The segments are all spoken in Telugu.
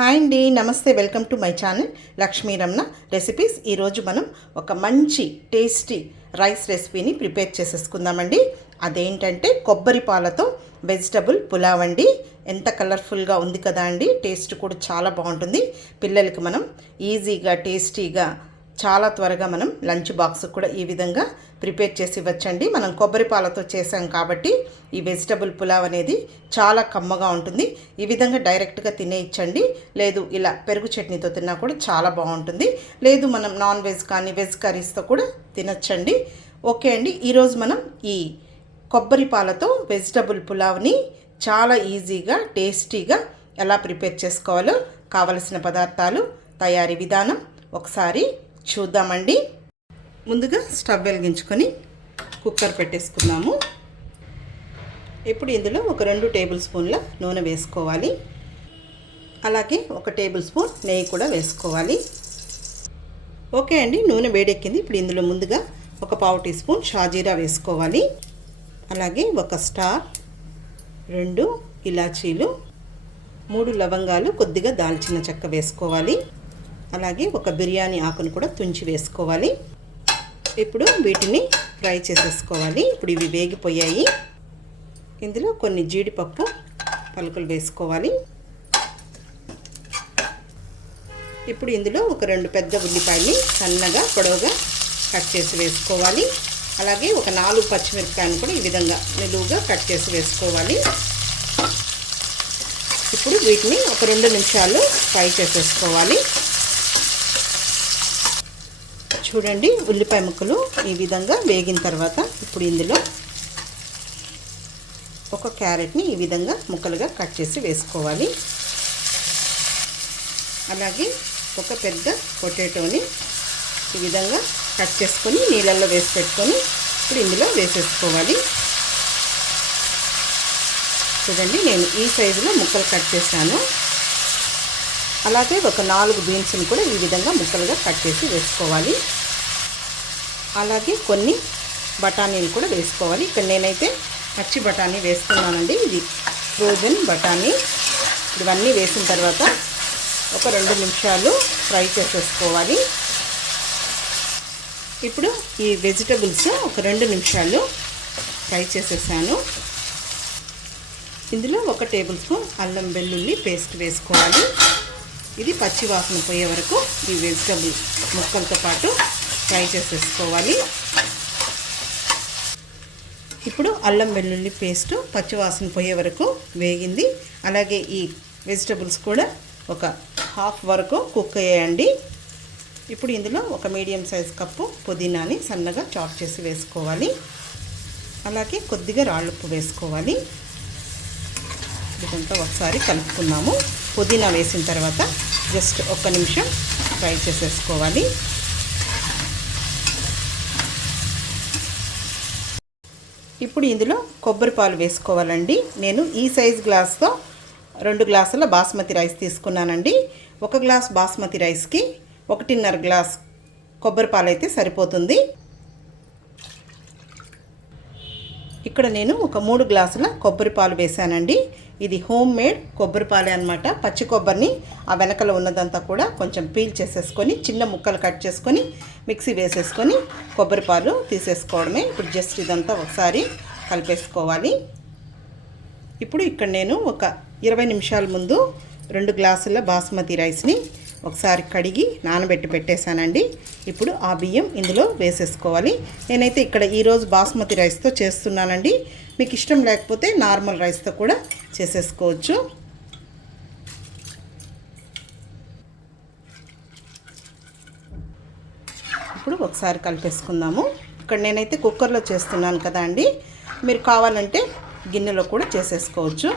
హాయ్ అండి, నమస్తే. Welcome to my channel Lakshmi Ramana recipes. ఈరోజు మనం ఒక మంచి టేస్టీ రైస్ రెసిపీని ప్రిపేర్ చేసేసుకుందామండి. అదేంటంటే కొబ్బరి పాలతో వెజిటబుల్ పులావ్ అండి. ఎంత కలర్ఫుల్గా ఉంది కదా అండి. టేస్ట్ కూడా చాలా బాగుంటుంది. పిల్లలకి మనం ఈజీగా టేస్టీగా చాలా త్వరగా మనం లంచ్ బాక్స్ కూడా ఈ విధంగా ప్రిపేర్ చేసి ఇవ్వచ్చండి. మనం కొబ్బరి పాలతో చేసాం కాబట్టి ఈ వెజిటబుల్ పులావ్ అనేది చాలా కమ్మగా ఉంటుంది. ఈ విధంగా డైరెక్ట్గా తినేయచ్చండి. లేదు ఇలా పెరుగు చట్నీతో తిన్నా కూడా చాలా బాగుంటుంది. లేదు మనం నాన్ వెజ్ కానీ వెజ్ కర్రీస్తో కూడా తినచ్చండి. ఓకే అండి, ఈరోజు మనం ఈ కొబ్బరి పాలతో వెజిటబుల్ పులావ్ని చాలా ఈజీగా టేస్టీగా ఎలా ప్రిపేర్ చేసుకోవాలో కావలసిన పదార్థాలు, తయారీ విధానం ఒకసారి చూద్దామండి. ముందుగా స్టవ్ వెలిగించుకొని కుక్కర్ పెట్టేసుకున్నాము. ఇప్పుడు ఇందులో ఒక 2 టేబుల్ స్పూన్ల నూనె వేసుకోవాలి. అలాగే 1 టేబుల్ స్పూన్ నెయ్యి కూడా వేసుకోవాలి. ఓకే అండి, నూనె వేడెక్కింది. ఇప్పుడు ఇందులో ముందుగా ఒక 1/2 టీ స్పూన్ షాజీరా వేసుకోవాలి. అలాగే 1 స్టార్, 2 ఇలాచీలు, 3 లవంగాలు, కొద్దిగా దాల్చిన చెక్క వేసుకోవాలి. అలాగే 1 బిర్యానీ ఆకును కూడా తుంచి వేసుకోవాలి. ఇప్పుడు వీటిని ఫ్రై చేసేసుకోవాలి. ఇప్పుడు ఇవి వేగిపోయాయి. ఇందులో కొన్ని జీడిపప్పు పలుకులు వేసుకోవాలి. ఇప్పుడు ఇందులో ఒక 2 పెద్ద ఉల్లిపాయల్ని సన్నగా పొడవుగా కట్ చేసి వేసుకోవాలి. అలాగే ఒక 4 పచ్చిమిరపకాయలు కూడా ఈ విధంగా నిలువుగా కట్ చేసి వేసుకోవాలి. ఇప్పుడు వీటిని ఒక 2 నిమిషాలు ఫ్రై చేసేసుకోవాలి. చూడండి, ఉల్లిపాయ ముక్కలు ఈ విధంగా వేగిన తర్వాత ఇప్పుడు ఇందులో ఒక క్యారెట్ని ఈ విధంగా ముక్కలుగా కట్ చేసి వేసుకోవాలి. అలాగే ఒక పెద్ద పొటాటోని ఈ విధంగా కట్ చేసుకొని నీళ్ళల్లో వేసి పెట్టుకొని ఇప్పుడు ఇందులో వేసేసుకోవాలి. చూడండి, నేను ఈ సైజులో ముక్కలు కట్ చేశాను. అలాగే ఒక 4 బీన్స్ని కూడా ఈ విధంగా ముక్కలుగా కట్ చేసి వేసుకోవాలి. అలాగే కొన్ని బఠానీలు కూడా వేసుకోవాలి. ఇక్కడ నేనైతే పచ్చి బఠానీ వేస్తున్నానండి. ఇది ఫ్రోజన్ బఠానీ. ఇవన్నీ వేసిన తర్వాత ఒక 2 నిమిషాలు ఫ్రై చేసేసుకోవాలి. ఇప్పుడు ఈ వెజిటబుల్స్ ఒక 2 నిమిషాలు ఫ్రై చేసేసాను. ఇందులో 1 టేబుల్ స్పూన్ అల్లం వెల్లుల్లి పేస్ట్ వేసుకోవాలి. ఇది పచ్చి వాసన పోయే వరకు ఈ వెజిటబుల్ ముక్కలతో పాటు ఫ్రై చేసేసుకోవాలి. ఇప్పుడు అల్లం వెల్లుల్లి పేస్ట్ పచ్చి వాసన పోయే వరకు వేగింది. అలాగే ఈ వెజిటబుల్స్ కూడా ఒక హాఫ్ వరకు కుక్ అయ్యాయండి. ఇప్పుడు ఇందులో ఒక మీడియం సైజ్ కప్పు పుదీనాని సన్నగా చాప్ చేసి వేసుకోవాలి. అలాగే కొద్దిగా రాళ్ళుప్పు వేసుకోవాలి. ఇదంతా ఒకసారి కలుపుకున్నాము. పుదీనా వేసిన తర్వాత జస్ట్ 1 నిమిషం ఫ్రై చేసేసుకోవాలి. ఇప్పుడు ఇందులో కొబ్బరి పాలు వేసుకోవాలండి. నేను ఈ సైజ్ గ్లాస్తో 2 గ్లాసుల బాస్మతి రైస్ తీసుకున్నానండి. 1 గ్లాస్ బాస్మతి రైస్కి 1.5 గ్లాస్ కొబ్బరి పాలు అయితే సరిపోతుంది. ఇక్కడ నేను ఒక 3 గ్లాసుల కొబ్బరి పాలు వేసానండి. ఇది హోమ్ మేడ్ కొబ్బరి పాలే అనమాట. పచ్చి కొబ్బరిని ఆ వెనకలో ఉన్నదంతా కూడా కొంచెం పీల్ చేసేసుకొని చిన్న ముక్కలు కట్ చేసుకొని మిక్సీ వేసేసుకొని కొబ్బరి పాలు తీసేసుకోవడమే. ఇప్పుడు జస్ట్ ఇదంతా ఒకసారి కలిపేసుకోవాలి. ఇప్పుడు ఇక్కడ నేను ఒక 20 నిమిషాల ముందు 2 గ్లాసుల బాస్మతి రైస్ని ఒకసారి కడిగి నానబెట్టి పెట్టేశానండి. ఇప్పుడు ఆ బియ్యం ఇందులో వేసేసుకోవాలి. నేనైతే ఇక్కడ ఈరోజు బాస్మతి రైస్తో చేస్తున్నానండి. మీకు ఇష్టం లేకపోతే నార్మల్ రైస్తో కూడా చేసేసుకోవచ్చు. ఇప్పుడు ఒకసారి కలిపేసుకుందాము. ఇక్కడ నేనైతే కుక్కర్లో చేస్తున్నాను కదా అండి. మీరు కావాలంటే గిన్నెలో కూడా చేసేసుకోవచ్చు.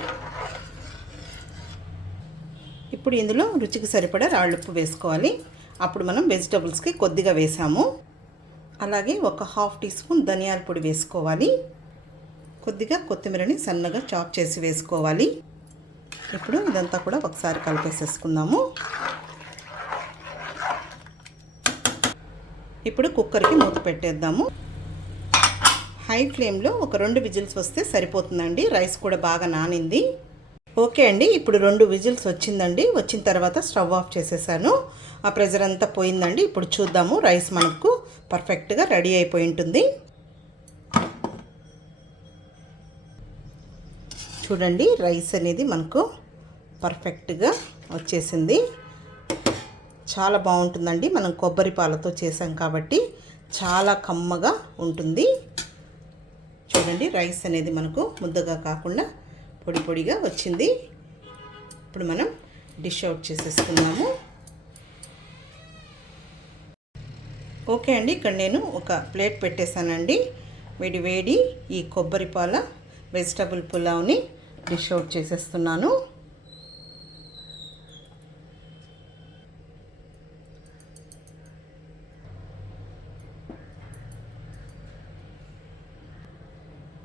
ఇప్పుడు ఇందులో రుచికి సరిపడా రాళ్ళుప్పు వేసుకోవాలి. అప్పుడు మనం వెజిటబుల్స్కి కొద్దిగా వేసాము. అలాగే ఒక హాఫ్ టీ స్పూన్ ధనియాల పొడి వేసుకోవాలి. కొద్దిగా కొత్తిమీరని సన్నగా చాప్ చేసి వేసుకోవాలి. ఇప్పుడు ఇదంతా కూడా ఒకసారి కలిపేసేసుకుందాము. ఇప్పుడు కుక్కర్కి మూత పెట్టేద్దాము. హై ఫ్లేమ్లో ఒక 2 విజిల్స్ వస్తే సరిపోతుందండి. రైస్ కూడా బాగా నానింది. ఓకే అండి, ఇప్పుడు 2 విజిల్స్ వచ్చిందండి. వచ్చిన తర్వాత స్టవ్ ఆఫ్ చేసేసాను. ఆ ప్రెజర్ అంతా పోయిందండి. ఇప్పుడు చూద్దాము, రైస్ మనకు పర్ఫెక్ట్గా రెడీ అయిపోయి ఉంటుంది. చూడండి, రైస్ అనేది మనకు పర్ఫెక్ట్గా వచ్చేసింది. చాలా బాగుంటుందండి. మనం కొబ్బరి పాలతో చేసాం కాబట్టి చాలా కమ్మగా ఉంటుంది. చూడండి, రైస్ అనేది మనకు ముద్దగా కాకుండా పొడి పొడిగా వచ్చింది. ఇప్పుడు మనం డిష్ అవుట్ చేసేసుకున్నాము. ఓకే అండి, ఇక్కడ నేను ఒక ప్లేట్ పెట్టేశానండి. వేడి వేడి ఈ కొబ్బరి పాల వెజిటబుల్ పులావ్ని డిష్ అవుట్ చేసేస్తున్నాను.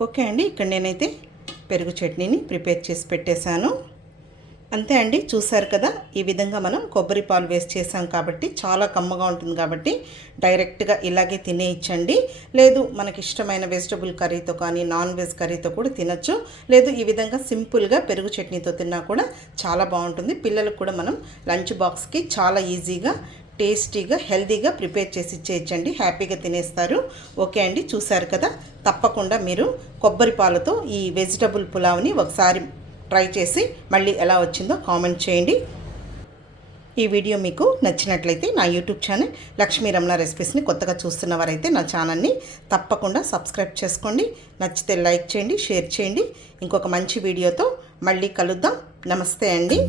ఓకే అండి, ఇక్కడ నేనైతే పెరుగు చట్నీని ప్రిపేర్ చేసి పెట్టేశాను. అంతే అండి, చూసారు కదా. ఈ విధంగా మనం కొబ్బరి పాలు వేస్ట్ చేసాం కాబట్టి చాలా కమ్మగా ఉంటుంది కాబట్టి డైరెక్ట్గా ఇలాగే తినేయచ్చండి. లేదు మనకి ఇష్టమైన వెజిటబుల్ కర్రీతో కానీ నాన్ వెజ్ కర్రీతో కూడా తినచ్చు. లేదు ఈ విధంగా సింపుల్గా పెరుగు చట్నీతో తిన్నా కూడా చాలా బాగుంటుంది. పిల్లలకు కూడా మనం లంచ్ బాక్స్కి చాలా ఈజీగా టేస్టీగా హెల్తీగా ప్రిపేర్ చేసి ఇచ్చేయచ్చండి. హ్యాపీగా తినేస్తారు. ఓకే అండి, చూసారు కదా. తప్పకుండా మీరు కొబ్బరి పాలతో ఈ వెజిటబుల్ పులావ్ని ఒకసారి ట్రై చేసి మళ్ళీ ఎలా వచ్చిందో కామెంట్ చేయండి. ఈ వీడియో మీకు నచ్చినట్లయితే నా యూట్యూబ్ ఛానల్ లక్ష్మీ రమణ రెసిపీస్ని కొత్తగా చూస్తున్నవారైతే నా ఛానల్ని తప్పకుండా సబ్స్క్రైబ్ చేసుకోండి. నచ్చితే లైక్ చేయండి, షేర్ చేయండి. ఇంకొక మంచి వీడియోతో మళ్ళీ కలుద్దాం. నమస్తే అండి.